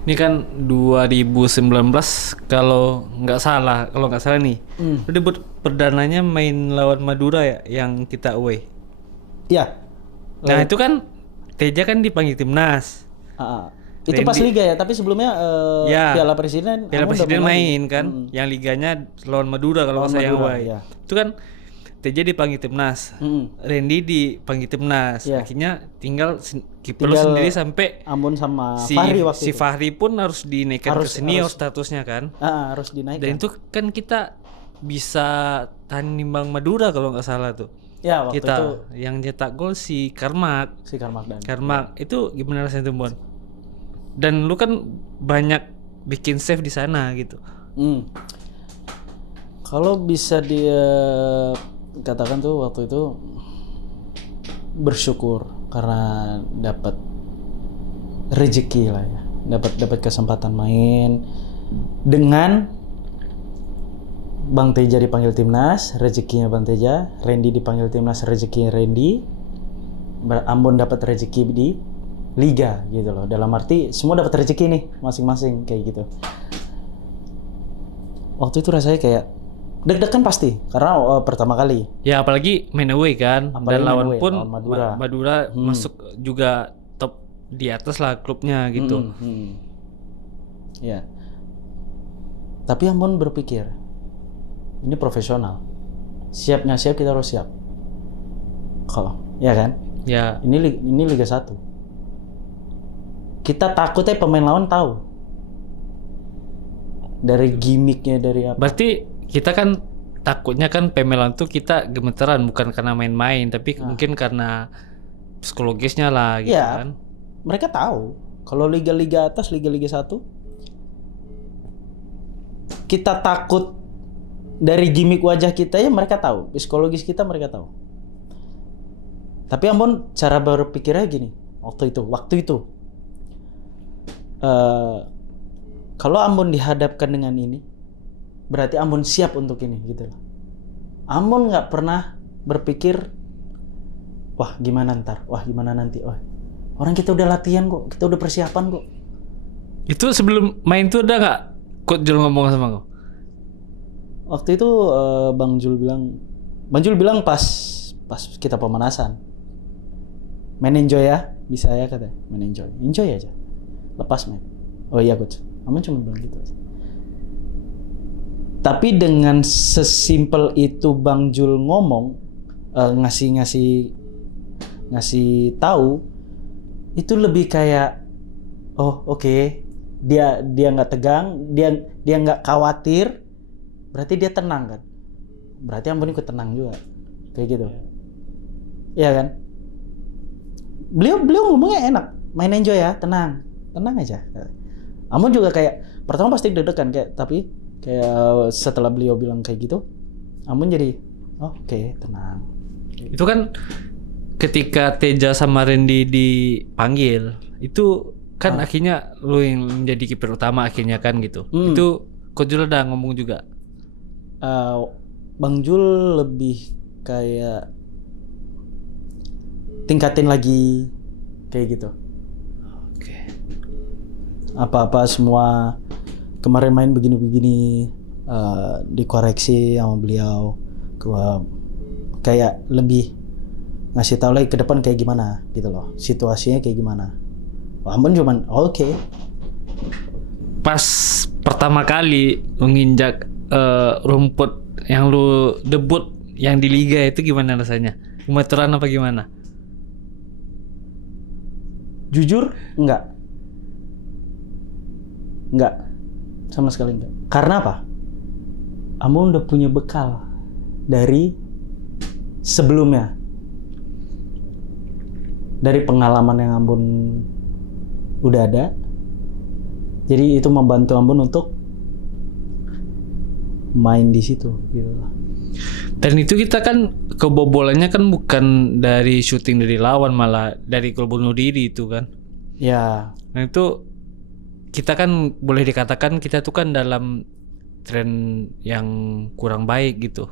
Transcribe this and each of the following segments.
Ini kan 2019 kalau nggak salah nih. Lu debut perdananya main lawan Madura ya yang kita away. Iya. Nah, itu kan Teja kan dipanggil timnas. Ah, itu pas Randy- liga ya, tapi sebelumnya Ya. Piala Presiden Piala Amon udah Presiden lagi. main kan, yang liganya lawan Madura kalau Lawan nggak salah yang Madura, away. ya. Itu kan Teja dipanggil timnas, Randy dipanggil timnas. Iya. Akhirnya tinggal kiper lu Tinggal sendiri sampai Ambon sama si Fahri waktu si itu. Fahri pun harus dinaikkan ke senior statusnya kan. Harus dinaikkan. Dan itu kan kita bisa tahan nimbang Madura kalau nggak salah tuh. Ya waktu Kita itu yang cetak gol si Karmak. si Karmak dan. Karmak itu gimana rasanya tuh Bon? Dan lu kan banyak bikin save di sana gitu. Kalau bisa dia katakan tuh waktu itu bersyukur karena dapat rezeki lah ya, dapat kesempatan main dengan Bang Teja dipanggil timnas, rezekinya Bang Teja, Randy dipanggil timnas, rezekinya Randy, Ambon dapat rezeki di liga gitu loh. Dalam arti semua dapat rezeki nih masing-masing kayak gitu. Waktu itu rasanya kayak deg-degan pasti karena pertama kali. Ya apalagi main away kan. Apalagi Dan main lawan away, pun lawan Madura. Madura masuk juga top di atas lah klubnya gitu. Ya. Tapi Ambon berpikir ini profesional. Siapnya siap, kita harus siap. Kalau ya kan? Ya Ini Liga 1. Kita takutnya pemain lawan tahu. Dari gimmicknya, dari apa. berarti kita kan takutnya kan pemelan tuh kita gemeteran bukan karena main-main tapi mungkin karena psikologisnya lah gitu Iya. kan. Mereka tahu kalau liga-liga atas, liga-liga 1 kita takut dari gimmick wajah kita ya, mereka tahu. Psikologis kita mereka tahu. Tapi Ambon cara berpikirnya gini, waktu itu kalau Ambon dihadapkan dengan ini, berarti Ambon siap untuk ini gitu loh. Ambon nggak pernah berpikir, wah gimana ntar, wah gimana nanti, wah orang kita udah latihan kok, kita udah persiapan kok. Itu sebelum main tuh udah nggak Coach Jul ngomong sama lo? Waktu itu Bang Jul bilang pas kita pemanasan, main enjoy ya, bisa ya katanya, main enjoy aja, lepas main. Oh iya coach, Aman cuma bilang gitu aja. Tapi dengan sesimpel itu Bang Jul ngomong, ngasih tahu, itu lebih kayak, oh oke, dia nggak tegang, dia nggak khawatir, berarti dia tenang kan, berarti Ambon ikut tenang juga, kayak gitu, iya kan? Beliau ngomongnya enak, main enjoy ya, tenang aja. Ambon juga kayak pertama pasti deg-degan tapi kayak setelah beliau bilang kayak gitu, Ambon jadi oke, tenang. Itu kan ketika Teja sama Randy dipanggil itu kan akhirnya lu yang menjadi kiper utama akhirnya kan gitu. Itu Coach Jul udah ngomong juga. Bang Jul lebih kayak tingkatin lagi kayak gitu. Oke. Apa-apa semua kemarin main begini-begini dikoreksi sama beliau, kayak lebih ngasih tahu lagi ke depan kayak gimana gitu loh, situasinya kayak gimana. Ambon cuman oke. Pas pertama kali menginjak rumput yang lu debut yang di liga itu gimana rasanya? Gemeteran apa gimana? Jujur enggak, sama sekali enggak. Karena apa? Ambon udah punya bekal dari sebelumnya, dari pengalaman yang Ambon udah ada. Jadi itu membantu Ambon untuk main di situ gitu lah. Dan itu kita kan kebobolannya kan bukan dari syuting dari lawan, malah dari gol bunuh diri itu kan. Ya. Nah itu kita kan boleh dikatakan kita tuh kan dalam tren yang kurang baik gitu.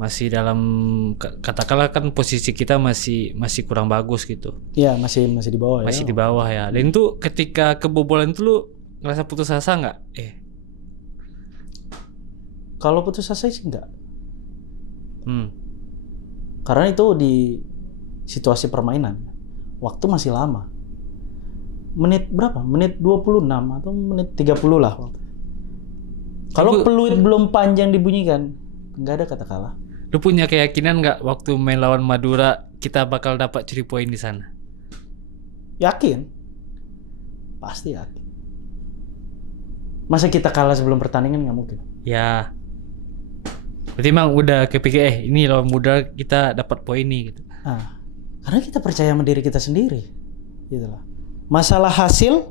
masih dalam katakanlah kan posisi kita masih kurang bagus gitu. Iya, masih di bawah Masih ya. di bawah ya. Dan itu ketika kebobolan itu lu ngerasa putus asa nggak? Kalau putus asa sih enggak. Hmm. Karena itu di situasi permainan. Waktu masih lama. Menit berapa? Menit 26 atau menit 30 lah waktu. Kalau peluit belum panjang dibunyikan, nggak ada kata kalah. Lu punya keyakinan nggak waktu main lawan Madura kita bakal dapat 3 poin di sana? Yakin? Pasti yakin. Masa kita kalah sebelum pertandingan, nggak mungkin. Ya. Berarti emang udah kepikir ini lawan Madura kita dapat poin nih gitu. Nah, karena kita percaya sama diri kita sendiri, gitu lah. Masalah hasil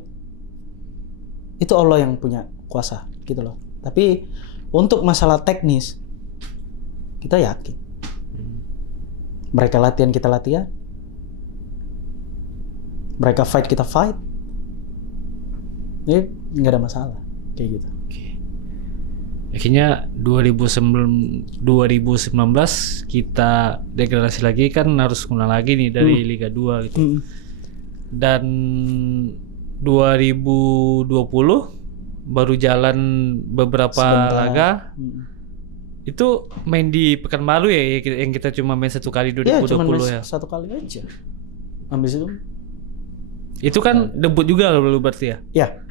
itu Allah yang punya kuasa, gitu loh. Tapi untuk masalah teknis kita yakin. Mereka latihan, kita latihan. Mereka fight, kita fight. Ini nggak ada masalah kayak gitu. Akhirnya 2019 kita degradasi lagi kan, harus ngulang lagi nih dari Liga 2 gitu. Dan 2020 baru jalan beberapa Sebentar. laga. Itu main di Pekanbaru ya, yang kita cuma main 1 kali 2020 cuma ya. 1 kali aja. Habis itu Itu kan debut juga lu berarti ya? ya,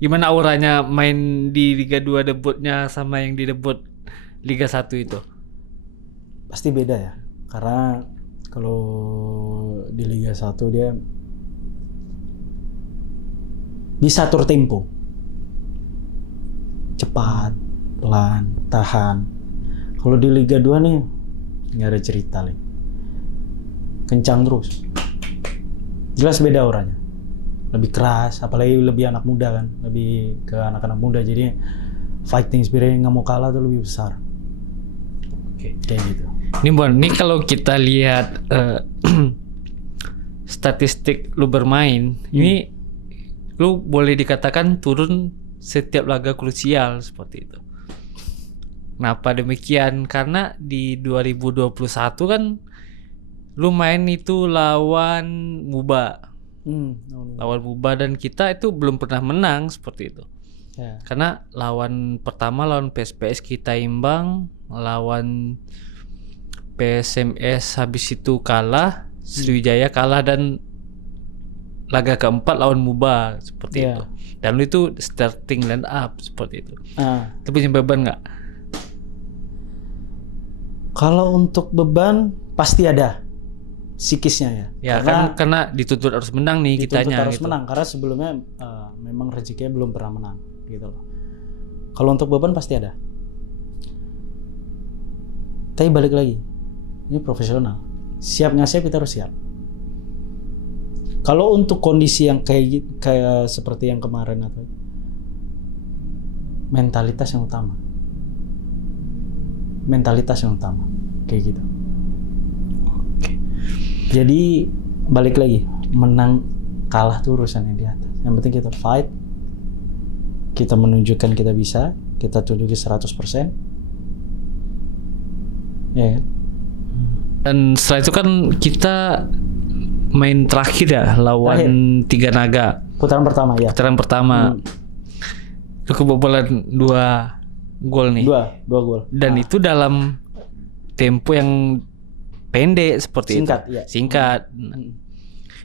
Gimana auranya main di Liga 2 debutnya sama yang di debut Liga 1 itu? pasti beda ya. Karena kalau di Liga 1 dia bisa atur tempo. Cepat, pelan, tahan. Kalau di Liga 2 nih nggak ada cerita nih. Kencang terus. Jelas beda auranya. Lebih keras, apalagi lebih anak muda kan. Lebih ke anak-anak muda, jadi fighting spirit nggak mau kalah tuh lebih besar. Kayak gitu. Ini Bon, ini kalau kita lihat statistik lu bermain, ini lu boleh dikatakan turun setiap laga krusial seperti itu. Kenapa demikian? Karena di 2021 kan lu main itu lawan MUBA. Lawan MUBA dan kita itu belum pernah menang seperti itu. Ya. Karena lawan pertama lawan PSPS kita imbang, lawan PSMS habis itu kalah, Sriwijaya kalah, dan laga keempat lawan MUBA seperti itu. Dan lu itu starting line up seperti itu. Itu punya beban nggak? Kalau untuk beban pasti ada psikisnya ya. Ya karena dituntut harus menang nih kitanya harus gitu. menang karena sebelumnya memang rezekinya belum pernah menang gitu loh. Kalau untuk beban pasti ada. Tapi balik lagi, ini profesional. Siap nggak siap kita harus siap. Kalau untuk kondisi yang kayak seperti yang kemarin atau mentalitas yang utama. Mentalitas yang utama kayak gitu. Oke. Jadi balik lagi, menang kalah tuh urusan yang di atas. Yang penting kita fight, kita menunjukkan kita bisa, kita tunjukin 100%. Ya kan? Dan setelah itu kan kita main terakhir ya lawan Tiga Naga. Putaran pertama ya. Putaran pertama. Itu kebobolan 2 gol nih. Dua gol. Dan itu dalam tempo yang pendek seperti Singkat, itu. iya. Singkat.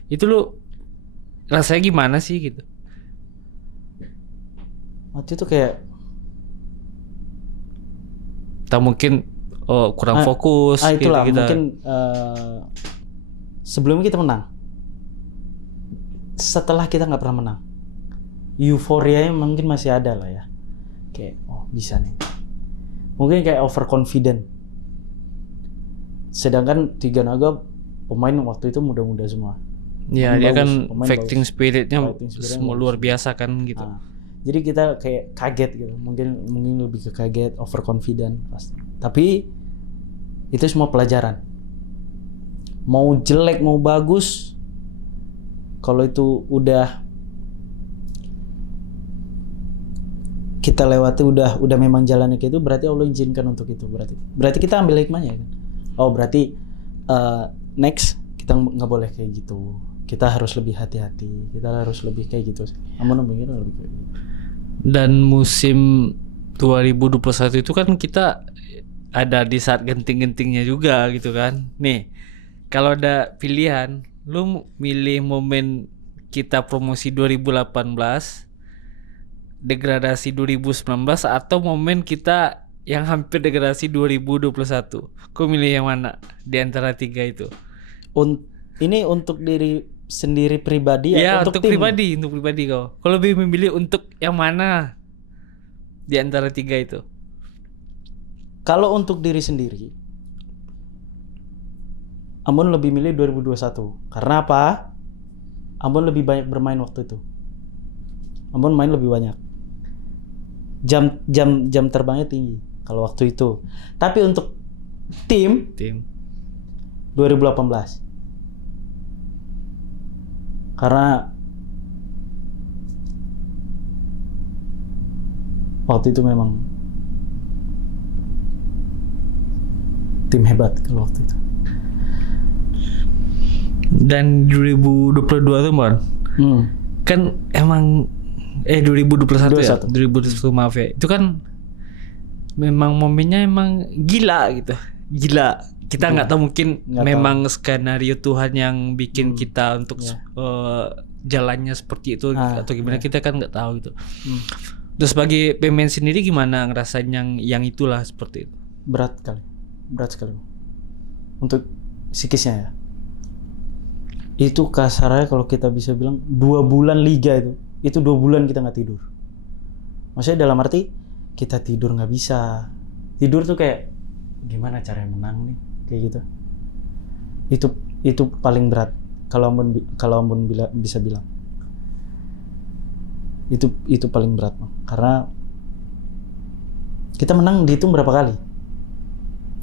Itu lu rasanya gimana sih gitu? Waktu itu kayak Atau mungkin kurang fokus itulah gitu, mungkin sebelumnya kita menang. Setelah kita nggak pernah menang, euforianya mungkin masih ada lah ya. Kayak bisa nih. Mungkin kayak overconfident. Sedangkan Tiga Naga pemain waktu itu muda-muda semua. Ya, dia kan pemain fighting bagus. spiritnya Fighting spiritnya semua bagus. luar biasa kan gitu. Jadi kita kayak kaget gitu. Mungkin lebih ke kaget, overconfident pasti. Tapi itu semua pelajaran. Mau jelek mau bagus, kalau itu udah kita lewati udah memang jalannya kayak itu, berarti Allah izinkan untuk itu, berarti kita ambil hikmahnya kan. Oh berarti next kita nggak boleh kayak gitu, kita harus lebih hati-hati, kita harus lebih kayak gitu. Amun mikir lebih kayak gitu. Dan musim 2021 itu kan kita ada di saat genting-gentingnya juga gitu kan. Nih, kalau ada pilihan, lu milih momen kita promosi 2018, degradasi 2019, atau momen kita yang hampir degradasi 2021. Kau milih yang mana di antara 3 itu? Ini untuk diri sendiri pribadi Ya, atau untuk tim? pribadi kau. Kau lebih memilih untuk yang mana di antara 3 itu? Kalau untuk diri sendiri, Ambon lebih milih 2021. Karena apa? Ambon lebih banyak bermain waktu itu. Ambon main lebih banyak. Jam terbangnya tinggi kalau waktu itu. Tapi untuk tim 2018. Karena waktu itu memang tim hebat kalau waktu itu. Dan 2022 tuh Mon, kan emang 2021 ya, 2021 maaf ya, itu kan memang momennya emang gila gitu, gila. Kita nggak tahu, mungkin memang skenario Tuhan yang bikin kita untuk jalannya seperti itu atau gimana, kita kan nggak tahu gitu. Terus sebagai pemain sendiri gimana ngerasain yang itulah seperti itu? Berat sekali untuk psikisnya ya. Itu kasarnya kalau kita bisa bilang 2 bulan liga itu 2 bulan kita nggak tidur. Maksudnya dalam arti kita tidur nggak bisa. Tidur tuh kayak gimana cara menang nih, kayak gitu. Itu paling berat kalau Ambon bisa bilang. Itu paling berat, karena kita menang dihitung berapa kali?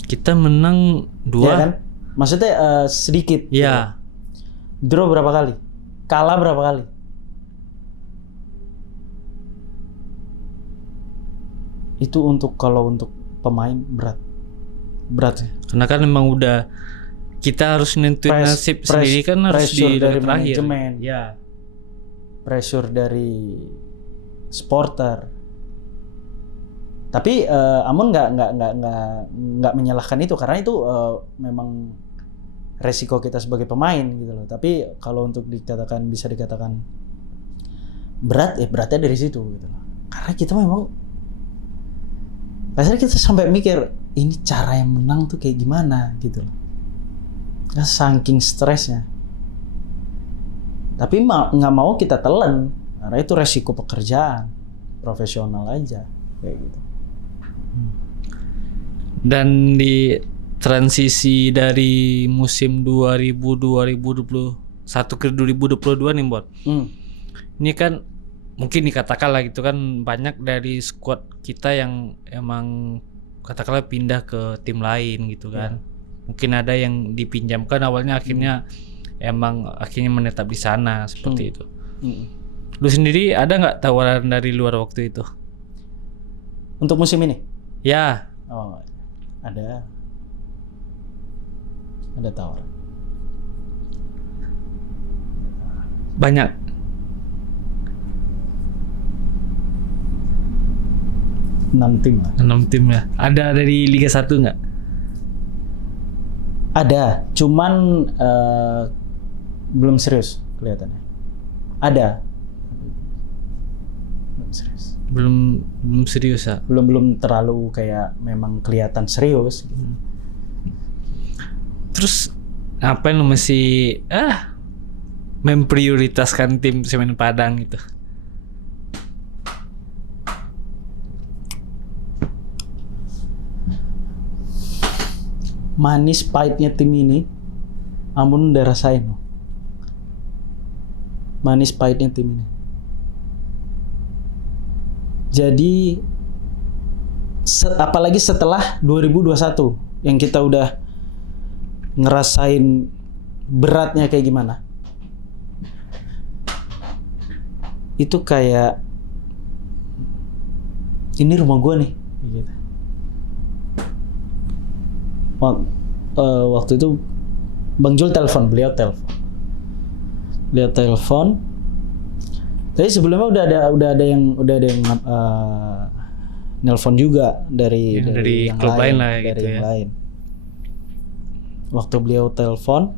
Kita menang 2 ya kan? Maksudnya sedikit. Ya. Gitu. Draw berapa kali? Kalah berapa kali? Itu kalau untuk pemain berat ya. Karena kan memang udah kita harus nentuin nasib sendiri kan, harus di dari terakhir. Manajemen. Ya. Pressure dari supporter. Tapi Amon nggak menyalahkan itu, karena itu memang resiko kita sebagai pemain gitu loh. Tapi kalau untuk bisa dikatakan berat, beratnya dari situ gitu loh. Karena kita memang rasanya kita sampai mikir ini cara yang menang tuh kayak gimana gitu loh. Nah, saking stresnya. Tapi nggak mau kita telan, karena itu resiko pekerjaan profesional aja kayak gitu. Dan di transisi dari musim 2021 ke 2022 nih Bon. Ini kan mungkin dikatakanlah gitu kan, banyak dari squad kita yang emang katakanlah pindah ke tim lain gitu kan. Mungkin ada yang dipinjamkan awalnya, akhirnya emang akhirnya menetap di sana seperti itu. Lu sendiri ada nggak tawaran dari luar waktu itu? Untuk musim ini? Ya. Oh, ada tawaran. Banyak. Enam tim ya. Ada dari Liga 1 nggak? Ada, cuman belum serius kelihatannya. Ada. Belum serius ya? Belum terlalu kayak memang kelihatan serius gitu. Terus ngapain lu masih memprioritaskan tim Semen Padang gitu? Manis pahitnya tim ini Ambon udah rasain. Manis pahitnya tim ini. Jadi apalagi setelah 2021 yang kita udah ngerasain beratnya kayak gimana. Itu kayak ini rumah gua nih gitu. Waktu itu Bang Jul telepon, beliau telepon. Tapi sebelumnya udah ada yang nelpon juga dari yang klub lain lah dari gitu yang ya. lain. Waktu beliau telepon,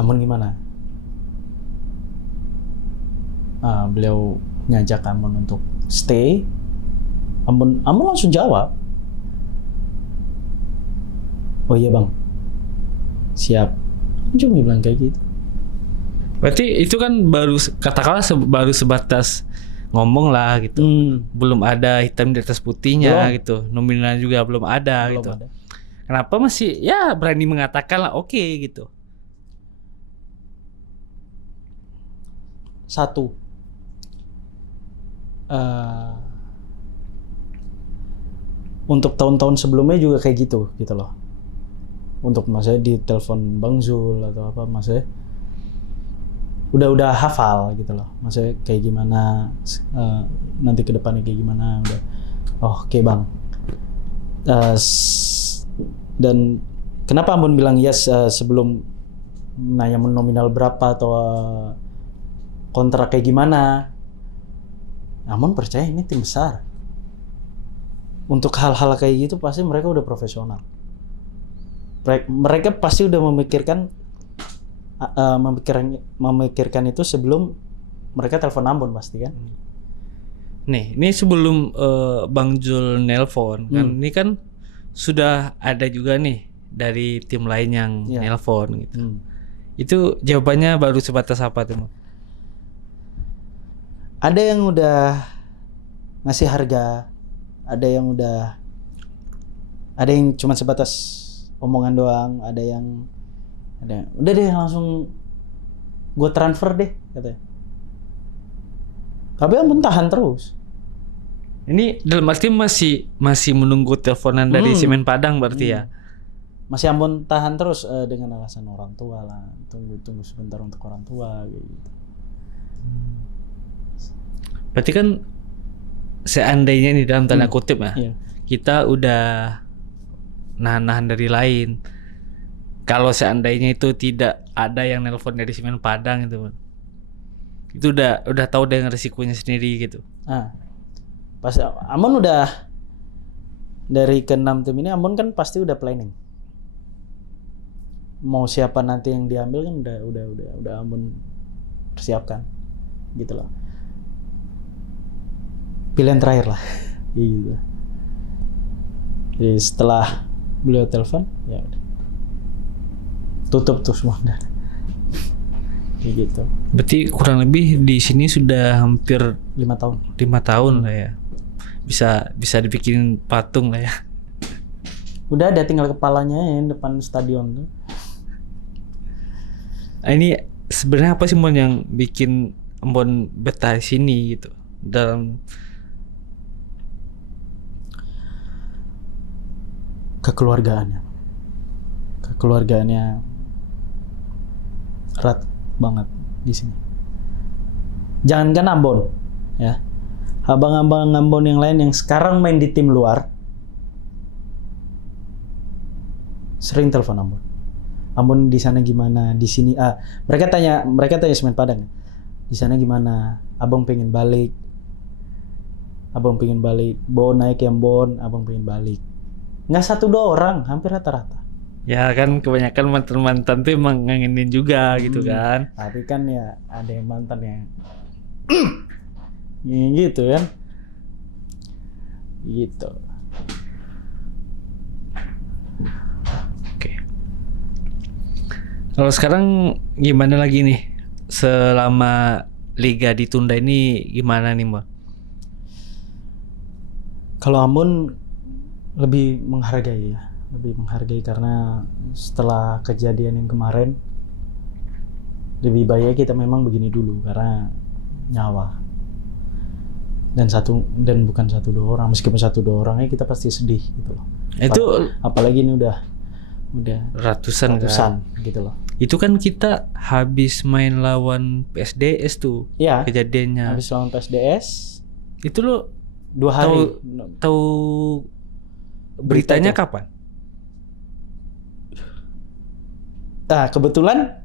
Ambon gimana? Beliau ngajak Ambon untuk stay. Ambon langsung jawab, oh iya bang, siap. Cuma bilang kayak gitu. Berarti itu kan katakanlah baru sebatas ngomong lah gitu. Belum ada hitam di atas putihnya Belum. gitu. Nominal juga belum ada Belum gitu. ada. Kenapa masih ya berani mengatakan lah oke gitu. Satu, untuk tahun-tahun sebelumnya juga kayak gitu loh. Untuk maksudnya di telepon Bang Zul atau apa, maksudnya udah hafal gitu loh. Maksudnya kayak gimana, nanti ke depannya kayak gimana, udah. Oh, oke bang. Dan kenapa Ambon bilang yes sebelum nanya nominal berapa atau kontrak kayak gimana? Ambon percaya ini tim besar. Untuk hal-hal kayak gitu pasti mereka udah profesional. Mereka pasti udah memikirkan itu sebelum mereka telepon Ambon pasti kan. Nih, ini sebelum Bang Jul nelpon kan, ini kan sudah ada juga nih dari tim lain yang nelpon gitu. Itu jawabannya baru sebatas apa tuh, Bang? Ada yang udah ngasih harga, ada yang cuma sebatas omongan doang, ada yang udah deh langsung gue transfer deh katanya. Tapi Ambon tahan terus. Ini dalam arti masih menunggu teleponan dari Semen Padang berarti ya. Masih Ambon tahan terus dengan alasan orang tua lah. Tunggu sebentar untuk orang tua gitu. Berarti kan seandainya nih dalam tanda kutip ya, kita udah nahan dari lain. Kalau seandainya itu tidak ada yang nelpon dari Semen Padang itu udah tahu dengan risikonya sendiri gitu. Pas Ambon udah dari ke-6 tim ini, Ambon kan pasti udah planning. Mau siapa nanti yang diambil kan udah Ambon persiapkan gitu loh. Pilihan terakhir lah gitu. Jadi setelah beliau telepon ya udah tutup tuh semua kayak gitu. Berarti kurang lebih di sini sudah hampir 5 tahun. 5 tahun lah ya. Bisa dibikin patung lah ya. Udah ada tinggal kepalanya yang depan stadion tuh. Ini sebenarnya apa sih Mon yang bikin Ambon betah di sini gitu? Dalam kekeluargaannya erat banget di sini. Jangankan Ambon ya, abang-abang Ambon yang lain yang sekarang main di tim luar sering telepon Ambon di sana gimana, di sini mereka tanya Semen Padang, di sana gimana, abang pengen balik, Bon naik yang Bon, abang pengen balik. Nggak 1-2 orang, hampir rata-rata. ya kan kebanyakan mantan tuh emang ngangenin juga gitu kan. Tapi kan ya ada yang mantan yang gitu kan. Gitu. Oke. Kalau sekarang gimana lagi nih? Selama liga ditunda ini gimana nih, Mbak? Kalau Ambon lebih menghargai karena setelah kejadian yang kemarin lebih baik kita memang begini dulu karena nyawa. Dan bukan 1-2 orang, meskipun 1-2 orangnya kita pasti sedih gitu loh. Itu apalagi ini udah ratusan kan? Gitu loh. Itu kan kita habis main lawan PSDS tuh. Iya. Kejadiannya. Habis lawan PSDS Itu lo 2 hari. tahu beritanya kapan? Nah, kebetulan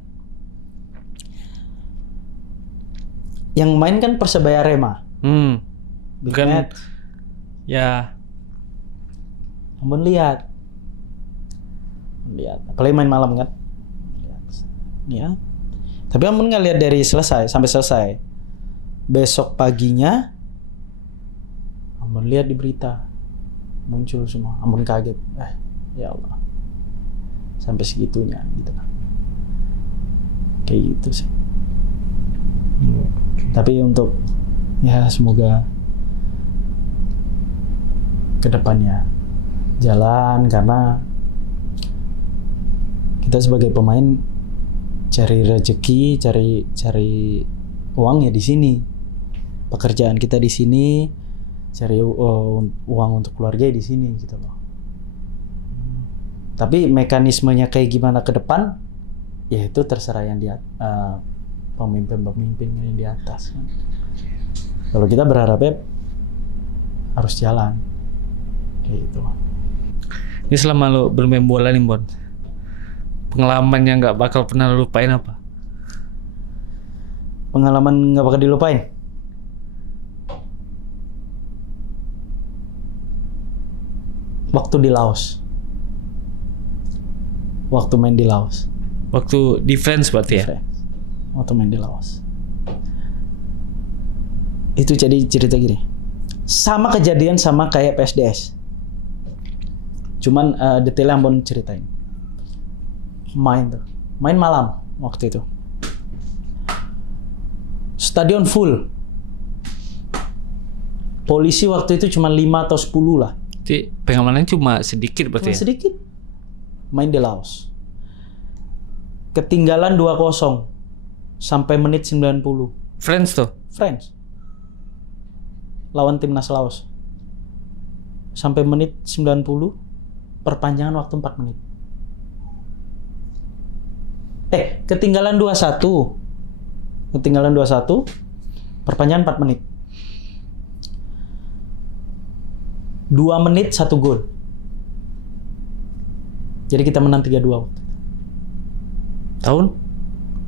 yang main kan Persebaya Arema. Big Bukan match. ya. Amun lihat. Apalagi main malam kan. Ya. Tapi amun nggak lihat dari selesai sampai selesai. Besok paginya amun lihat di berita muncul semua. Amun kaget. Ya Allah. Sampai segitunya gitu. Kayak gitu sih. Tapi untuk ya semoga kedepannya jalan, karena kita sebagai pemain cari rezeki, cari uang ya di sini. Pekerjaan kita di sini, cari uang untuk keluarga di sini gitu loh. Tapi mekanismenya kayak gimana ke depan, ya itu terserah yang dia pemimpin yang di atas. Kalau kita berharapnya harus jalan, kayak gitu. Ini selama lo bermain bola nih Bon, pengalaman yang nggak bakal pernah lo lupain apa? Pengalaman nggak bakal dilupain. Waktu di Laos. Waktu main di Laos. Waktu defense berarti ya? Waktu main di Laos. Itu jadi cerita gini. Sama kejadian sama kayak PSDS. Cuman detailnya Ambon ceritain. Main malam waktu itu. Stadion full. Polisi waktu itu cuma 5 atau 10 lah. Jadi pengamanannya cuma sedikit berarti ya? Sedikit. Main di Laos. Ketinggalan 2-0 sampai menit 90. France tuh? France. Lawan timnas Laos. Sampai menit 90, perpanjangan waktu 4 menit. Ketinggalan 2-1. Ketinggalan 2-1, perpanjangan 4 menit. 2 menit 1 gol. Jadi kita menang 3-2 waktu itu. Tahun?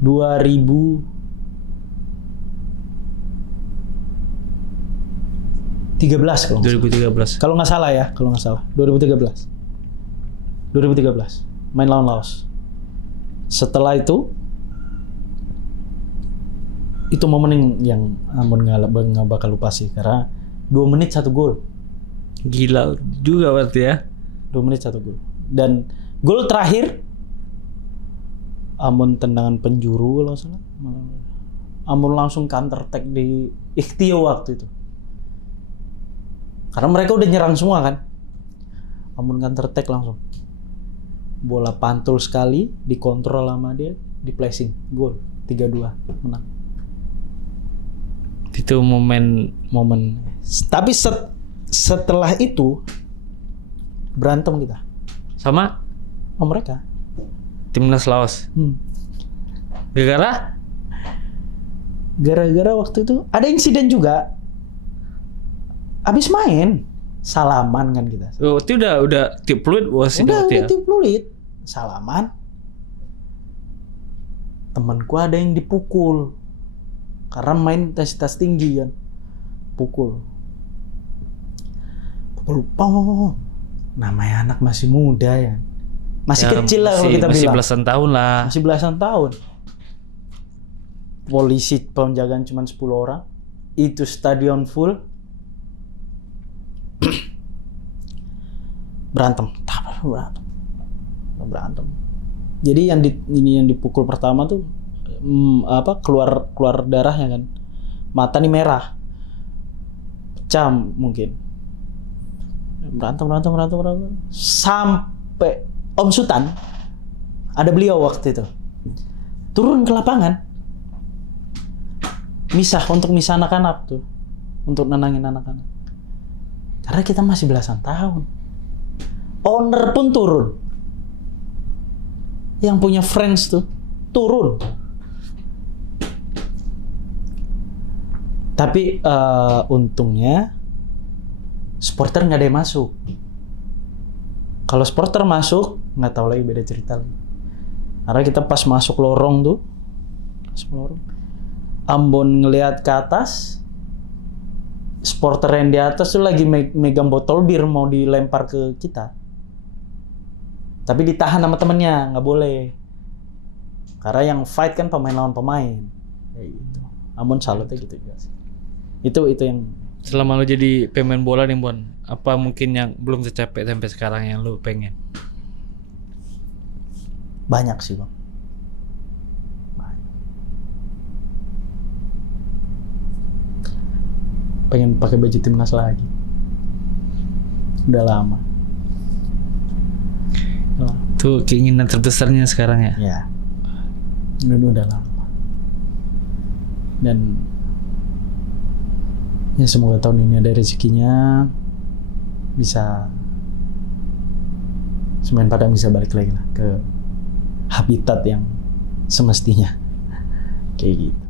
2013 kalau 2013. Kalau nggak salah ya, 2013 main lawan Laos. Setelah itu momen yang Ambon nggak bakal lupa sih, karena 2 menit 1 gol. Gila juga berarti ya? 2 menit 1 gol. Dan gol terakhir Ambon tendangan penjuru kalau salah. Ambon langsung counter attack di Ichtio waktu itu. Karena mereka udah nyerang semua kan. Ambon counter attack langsung. Bola pantul sekali, dikontrol sama dia, di placing, gol 3-2, menang. Itu momen. Tapi setelah itu berantem kita Sama mereka. timnas Laos. Gara-gara waktu itu ada insiden juga. Abis main salaman kan kita. Itu udah tiup peluit bos ini berarti ya? Udah tiup peluit, salaman. Temanku ada yang dipukul karena main intensitas tinggi kan, pukul. Namanya anak masih muda ya, masih kecil lah kalau kita masih bilang. belasan tahun lah. Masih belasan tahun. Polisi penjagaan cuma 10 orang. Itu stadion full. Berantem. Jadi yang dipukul pertama tuh keluar darahnya kan. Mata nih merah. Pecah mungkin. Berantem. Sampai Om Sultan, ada beliau waktu itu, turun ke lapangan. Untuk misah anak-anak tuh. Untuk nenangin anak-anak. Karena kita masih belasan tahun. Owner pun turun. Yang punya friends tuh turun. Tapi untungnya supporter nggak ada yang masuk. Kalau supporter masuk, nggak tahu lagi, beda cerita lagi. Karena kita pas masuk lorong tuh, Ambon ngelihat ke atas, supporter yang di atas tuh lagi megang botol bir mau dilempar ke kita. Tapi ditahan sama temennya, nggak boleh. Karena yang fight kan pemain lawan pemain. Kayak gitu. Ambon salutnya gitu juga sih. Itu yang Selama lu jadi pemain bola nih Bon, apa mungkin yang belum tercapai sampai sekarang yang lu pengen? banyak sih bang. Banyak. Pengen pakai baju timnas lagi. Udah lama. Itu keinginan terbesarnya sekarang ya? Ya. Udah lama. Dan ya semoga tahun ini ada rezekinya, bisa Semen Padang bisa balik lagi lah ke habitat yang semestinya kayak gitu.